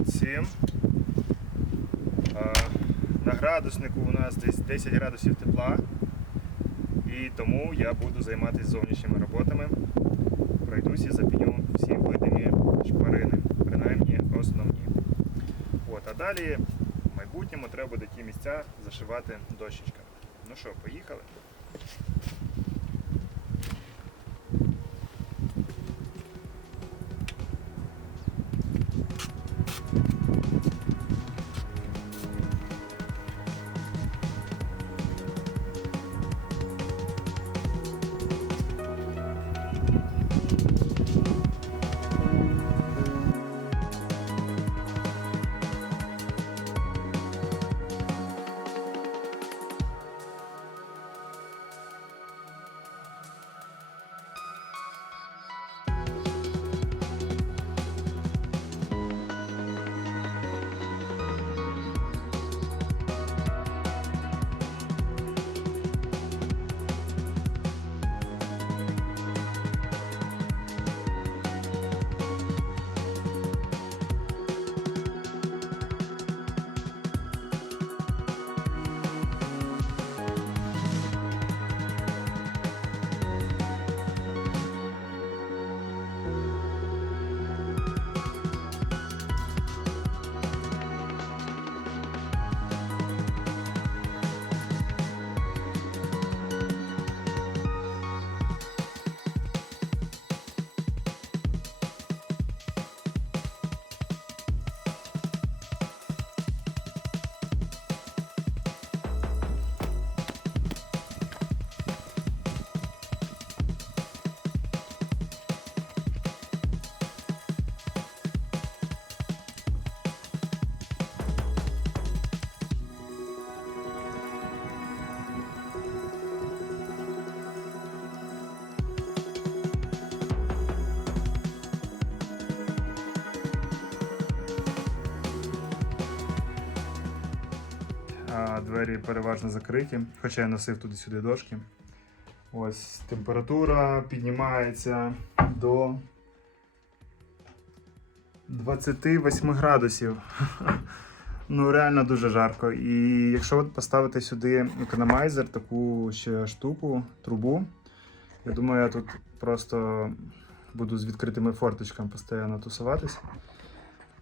Всім. А, На градуснику у нас десь 10 градусів тепла. І тому я буду займатися зовнішніми роботами. Пройдусь і запіню всі видимі шпарини, принаймні основні. От, а далі в майбутньому треба буде ті місця зашивати дощечками. Ну що, поїхали? Двері переважно закриті, хоча я носив туди-сюди дошки. Ось температура піднімається до 28 градусів. Ну, реально дуже жарко. І якщо от поставити сюди економайзер, таку ще штуку, трубу, я думаю, я тут просто буду з відкритими форточками постійно тусуватись.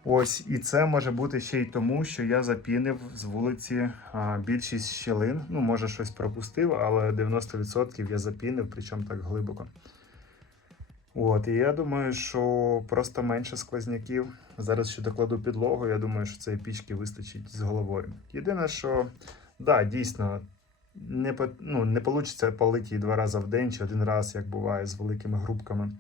Ось, і це може бути ще й тому, що я запінив з вулиці а, більшість щілин. Ну, може, щось пропустив, але 90% я запінив, причому так глибоко. От, і я думаю, що просто менше сквозняків. Зараз ще докладу підлогу, я думаю, що цієї пічки вистачить з головою. Єдине, що да, дійсно, не, ну, не вийде палити її два рази в день чи один раз, як буває, з великими групками.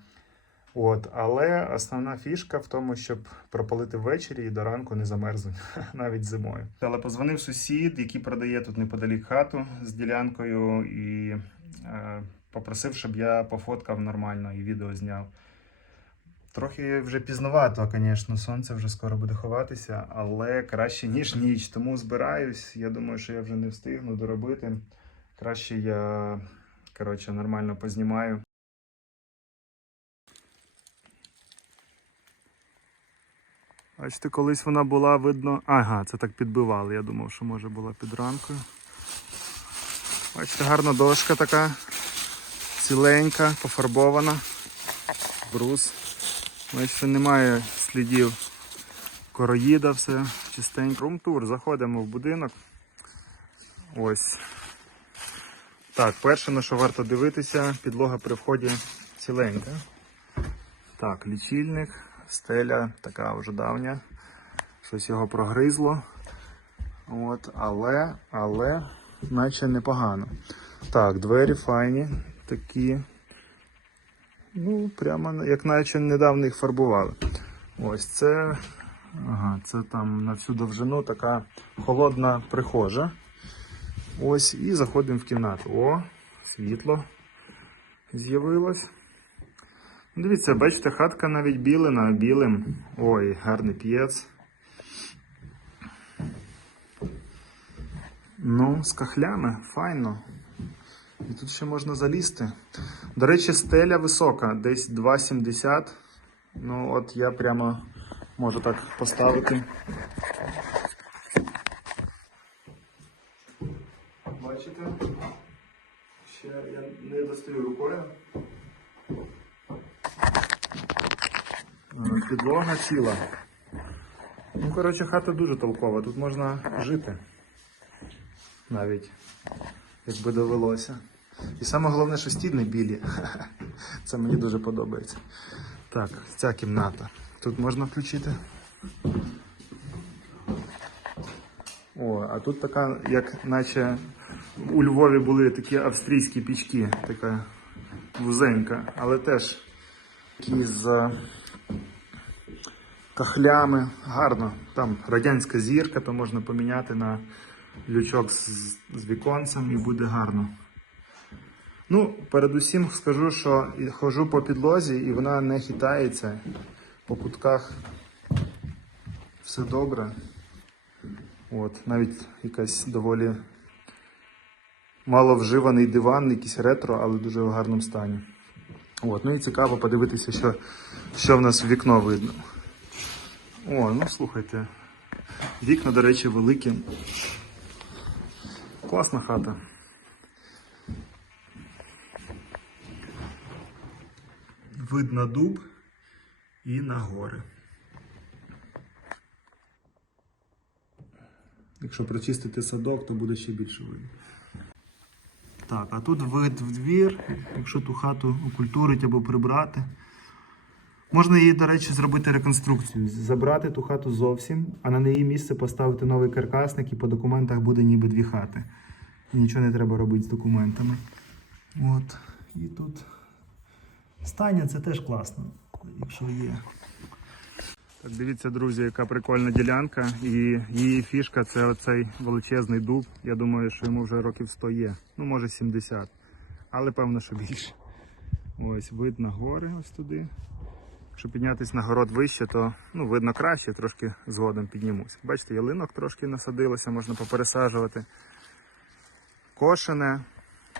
От, але основна фішка в тому, щоб пропалити ввечері і до ранку не замерзнуть, навіть зимою. Але позвонив сусід, який продає тут неподалік хату з ділянкою, і е, попросив, щоб я пофоткав нормально і відео зняв. Трохи вже пізновато, звісно, сонце вже скоро буде ховатися, але краще, ніж ніч. Тому збираюсь. Я думаю, що я вже не встигну доробити. Краще я коротше, нормально познімаю. Бачите, колись вона була видно. Ага, це так підбивали. Я думав, що може була під ранкою. Бачите, гарна дошка така, ціленька, пофарбована. Брус. Бачите, немає слідів короїда, все чистенько. Румтур, заходимо в будинок. Ось. Так, перше, на що варто дивитися, підлога при вході ціленька. Так, лічильник, стеля така вже давня. Щось його прогризло. От, але, але, наче непогано. Так, двері файні, такі. Ну, прямо як наче недавно їх фарбували. Ось це. Ага, це там на всю довжину така холодна прихожа. Ось, і заходимо в кімнату. О, світло з'явилось. Дивіться, бачите, хатка навіть білена білим. Ой, гарний п'єц. Ну, з кахлями, файно. І тут ще можна залізти. До речі, стеля висока, десь 2,70. Ну, от я прямо Можу так поставити. Бачите? Ще я не достаю рукою. Е, Підлога ціла. Ну, коротше, хата дуже толкова. Тут можна жити. Навіть, якби довелося. І саме головне, що стіни білі. Це мені дуже подобається. Так, ця кімната. Тут можна включити. О, а тут така, як наче у Львові були такі австрійські пічки, така вузенька, але теж такі з кахлями. Гарно. Там радянська зірка, то можна поміняти на лючок з, з віконцем і буде гарно. Ну, передусім скажу, що і ходжу по підлозі і вона не хитається. По кутках все добре. От, навіть якась доволі маловживаний диван, якийсь ретро, але дуже в гарному стані. От, ну і цікаво подивитися, що, що в нас в вікно видно. О, ну слухайте. Вікна, до речі, великі. Класна хата. Вид на дуб і на гори. Якщо прочистити садок, то буде ще більше видно. Так, а тут вид в двір, якщо ту хату окультурить або прибрати. Можна її, до речі, зробити реконструкцію. Забрати ту хату зовсім, а на неї місце поставити новий каркасник і по документах буде ніби дві хати. І нічого не треба робити з документами. От. І тут стання це теж класно, якщо є. Так, дивіться, друзі, яка прикольна ділянка. І її фішка це оцей величезний дуб. Я думаю, що йому вже років 100 є. Ну, може 70. Але певно, що більше. Ось вид на гори ось туди. Якщо піднятися на город вище, то ну, видно краще, трошки згодом піднімусь. Бачите, ялинок трошки насадилося, можна попересаджувати. Кошене,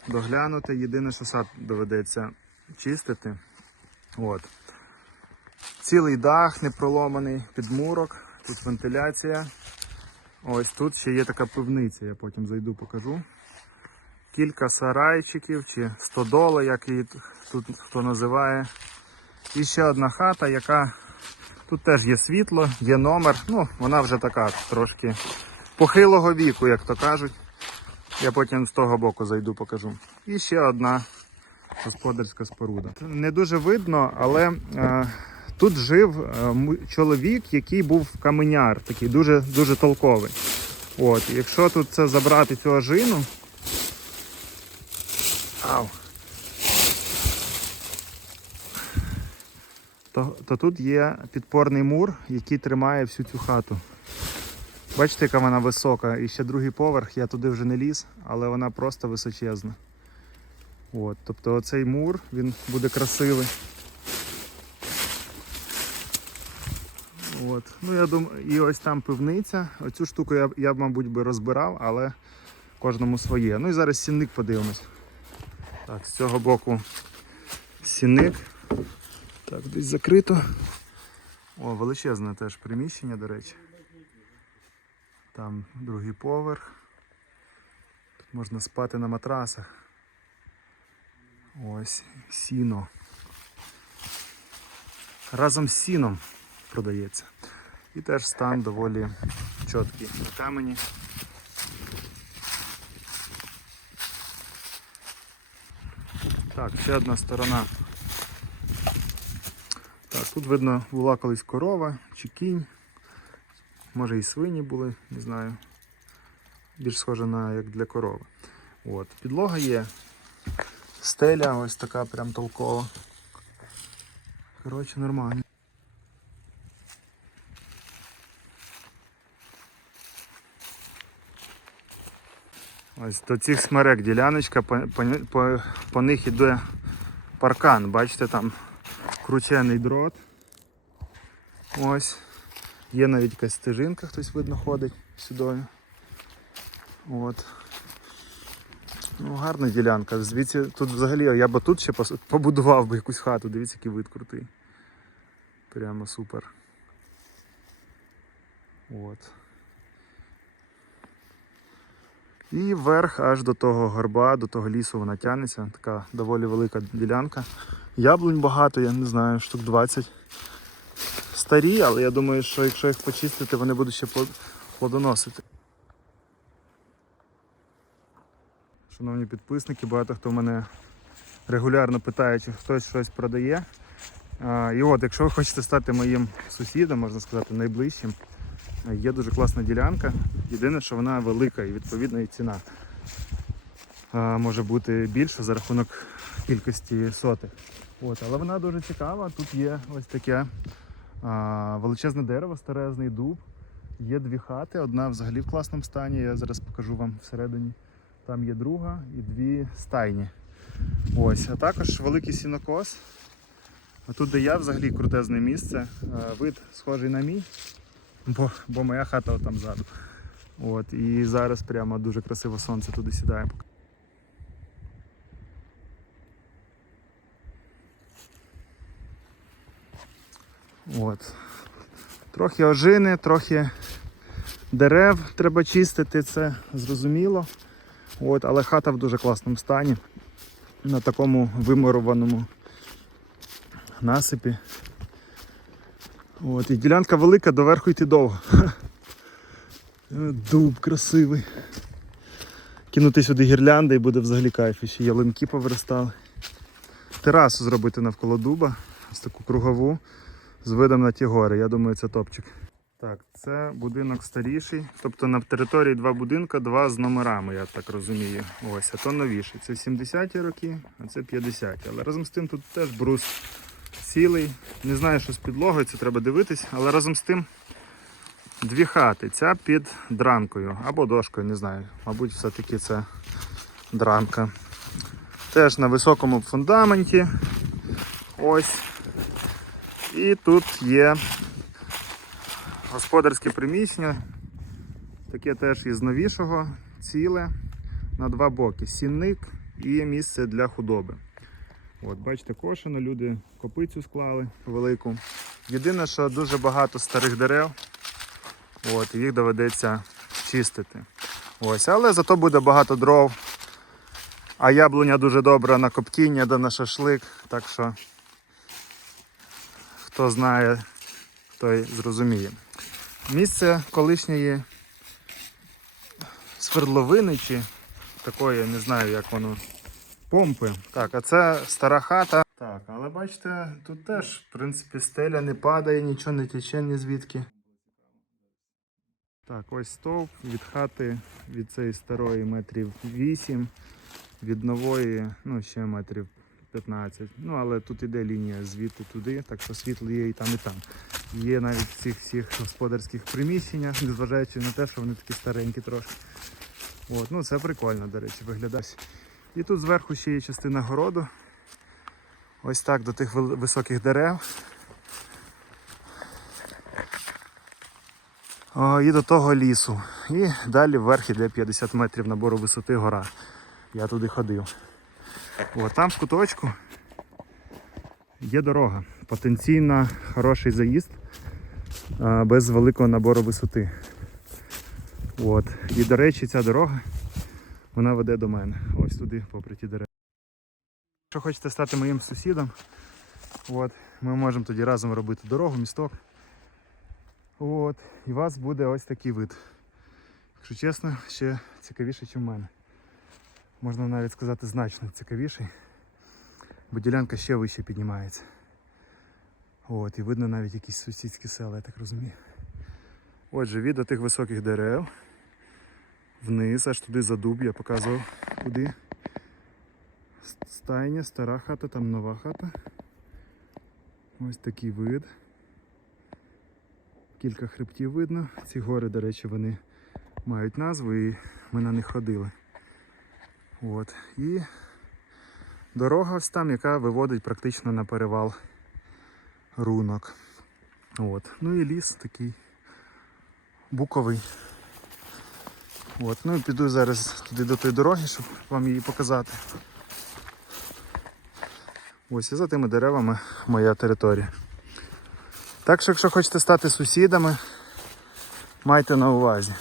доглянути. Єдине, що сад доведеться чистити. От. Цілий дах не проломаний, підмурок, тут вентиляція. Ось тут ще є така пивниця, я потім зайду покажу. Кілька сарайчиків чи стодола, як її тут хто називає. І ще одна хата, яка тут теж є світло, є номер. Ну, вона вже така трошки похилого віку, як то кажуть. Я потім з того боку зайду покажу. І ще одна господарська споруда. Не дуже видно, але е, тут жив е, чоловік, який був каменяр, такий дуже, дуже толковий. От, якщо тут це забрати цю ажину. Ау. То, то тут є підпорний мур, який тримає всю цю хату. Бачите, яка вона висока, і ще другий поверх, я туди вже не ліз, але вона просто височезна. От, тобто оцей мур, він буде красивий. От. Ну, я думаю, і ось там пивниця. Оцю штуку я, я б, мабуть, би розбирав, але кожному своє. Ну і зараз сінник подивимось. Так, з цього боку сінник. Так, десь закрито. О, величезне теж приміщення, до речі. Там другий поверх. Тут можна спати на матрасах. Ось сіно. Разом з сіном продається. І теж стан доволі чіткий на камені. Так, ще одна сторона. Так, тут видно була колись корова чи кінь. Може і свині були, не знаю. Більш схоже на як для корови. От. Підлога є. Стеля ось така прям толкова. Коротше, нормально. Ось до цих смерек діляночка, по, по, по, по них іде паркан. Бачите, там кручений дрот. Ось. Є навіть якась стежинка, хтось видно ходить сюди. От. Ну, гарна ділянка. Звідси тут взагалі я б тут ще побудував би якусь хату. Дивіться, який вид крутий. Прямо супер. От. І вверх аж до того горба, до того лісу вона тягнеться. Така доволі велика ділянка. Яблунь багато, я не знаю, штук 20. Старі, але я думаю, що якщо їх почистити, вони будуть ще плодоносити. Шановні підписники, багато хто мене регулярно питає, чи хтось щось продає. І от, якщо ви хочете стати моїм сусідом, можна сказати, найближчим, є дуже класна ділянка. Єдине, що вона велика і відповідно і ціна може бути більша за рахунок кількості сотих. От, але вона дуже цікава. Тут є ось таке а, величезне дерево, старезний дуб. Є дві хати, одна взагалі в класному стані. Я зараз покажу вам всередині. Там є друга і дві стайні. Ось, а також великий сінокос. А тут, де я взагалі крутезне місце. Е, Вид схожий на мій, бо, бо моя хата там ззаду. От, і зараз прямо дуже красиво сонце туди сідає. От. Трохи ожини, трохи дерев треба чистити, це зрозуміло. От, але хата в дуже класному стані. На такому вимурованому насипі. От, і ділянка велика, доверху йти довго. Дуб красивий. Кинути сюди гірлянди і буде взагалі кайф. І ще ялинки повиростали. Терасу зробити навколо дуба, ось таку кругову з видом на ті гори. Я думаю, це топчик. Так, це будинок старіший. Тобто на території два будинка, два з номерами, я так розумію. Ось, а то новіший. Це 70-ті роки, а це 50-ті. Але разом з тим тут теж брус цілий. Не знаю, що з підлогою, це треба дивитись, але разом з тим дві хати. Ця під дранкою або дошкою, не знаю. Мабуть, все-таки це дранка. Теж на високому фундаменті. Ось. І тут є господарське приміщення. Таке теж із новішого, ціле на два боки. Сінник і місце для худоби. От, бачите, кошено, люди копицю склали велику. Єдине, що дуже багато старих дерев. От, їх доведеться чистити. Ось, але зато буде багато дров. А яблуня дуже добра на коптіння да на шашлик. Так що хто знає, той зрозуміє. Місце колишньої свердловини чи такої, я не знаю, як воно. Помпи. Так, а це стара хата. Так, але бачите, тут теж, в принципі, стеля не падає, нічого не тече ні звідки. Так, ось стовп від хати, від цієї старої метрів 8, від нової, ну, ще метрів 15. Ну, але тут іде лінія звідти туди, так що світло є і там, і там. Є навіть в цих всіх господарських приміщеннях, незважаючи на те, що вони такі старенькі трошки. От, ну це прикольно, до речі, виглядає. І тут зверху ще є частина городу. Ось так до тих високих дерев. О, і до того лісу. І далі вверх іде 50 метрів набору висоти гора. Я туди ходив. О, там в куточку є дорога. Потенційно хороший заїзд без великого набору висоти. От. І до речі, ця дорога вона веде до мене. Ось туди, попри ті дерева. Якщо хочете стати моїм сусідом, от, ми можемо тоді разом робити дорогу, місток. От, і у вас буде ось такий вид. Якщо чесно, ще цікавіше, ніж в мене. Можна навіть сказати значно цікавіший, бо ділянка ще вище піднімається. От, і видно навіть якісь сусідські села, я так розумію. Отже, від тих високих дерев вниз, аж туди за дуб, я показував куди. Стайня, стара хата, там нова хата. Ось такий вид. Кілька хребтів видно. Ці гори, до речі, вони мають назву і ми на них ходили. От. І дорога ось там, яка виводить практично на перевал рунок. От. Ну і ліс такий буковий. От. Ну і піду зараз туди до тої дороги, щоб вам її показати. Ось і за тими деревами моя територія. Так що, якщо хочете стати сусідами, Майте на увазі.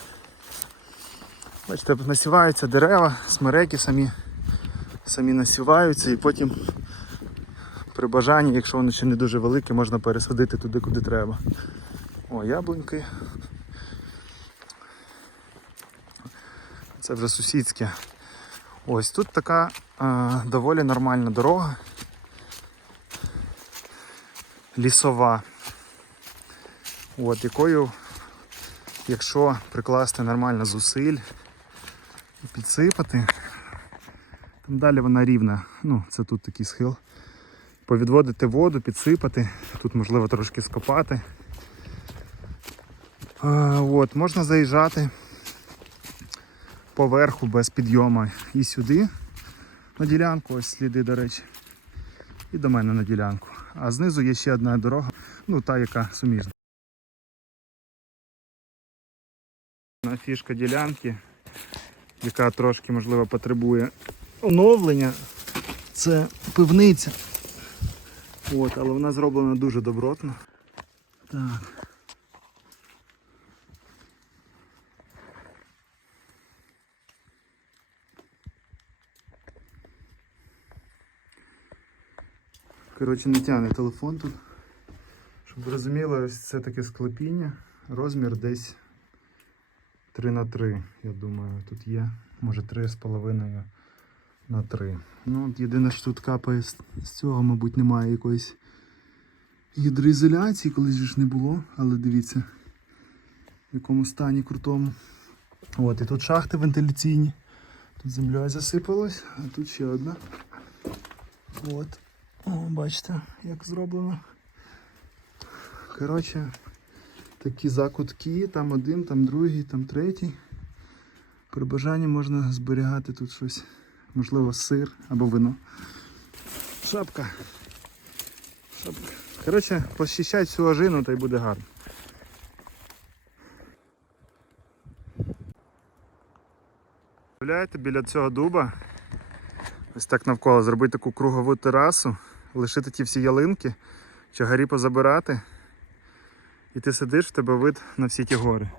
Бачите, насіваються дерева, смереки самі, самі насіваються і потім при бажанні, якщо вони ще не дуже великі, можна пересадити туди, куди треба. О, яблуньки. Це вже сусідське. Ось тут така е, доволі нормальна дорога. Лісова. От, якою, якщо прикласти нормально зусиль підсипати, там далі вона рівна. Ну, це тут такий схил. Повідводити воду, підсипати, тут можливо трошки скопати. От, можна заїжджати поверху без підйому і сюди на ділянку, ось сліди, до речі, і до мене на ділянку. А знизу є ще одна дорога, ну та, яка суміжна. Фішка ділянки, яка трошки, можливо, потребує оновлення, це пивниця. От, але вона зроблена дуже добротно. Так. Коротше, не тягне телефон тут. Щоб ви розуміли, ось це таке склепіння. Розмір десь 3 на 3, я думаю, тут є. Може 3,5 на 3. Ну, от єдине, що тут капає з, цього, мабуть, немає якоїсь гідроізоляції, колись ж не було, але дивіться, в якому стані крутому. От, і тут шахти вентиляційні. Тут землею засипалось, а тут ще одна. От. О, бачите, як зроблено. Коротше, такі закутки, там один, там другий, там третій. При бажанні можна зберігати тут щось, можливо, сир або вино. Шапка. Шапка. Коротше, посчищать всю ожину та й буде гарно. Уявляєте, біля цього дуба ось так навколо зробити таку кругову терасу, лишити ті всі ялинки, чагарі позабирати. І ти сидиш, в тебе вид на всі ті гори.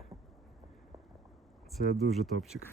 Це дуже топчик.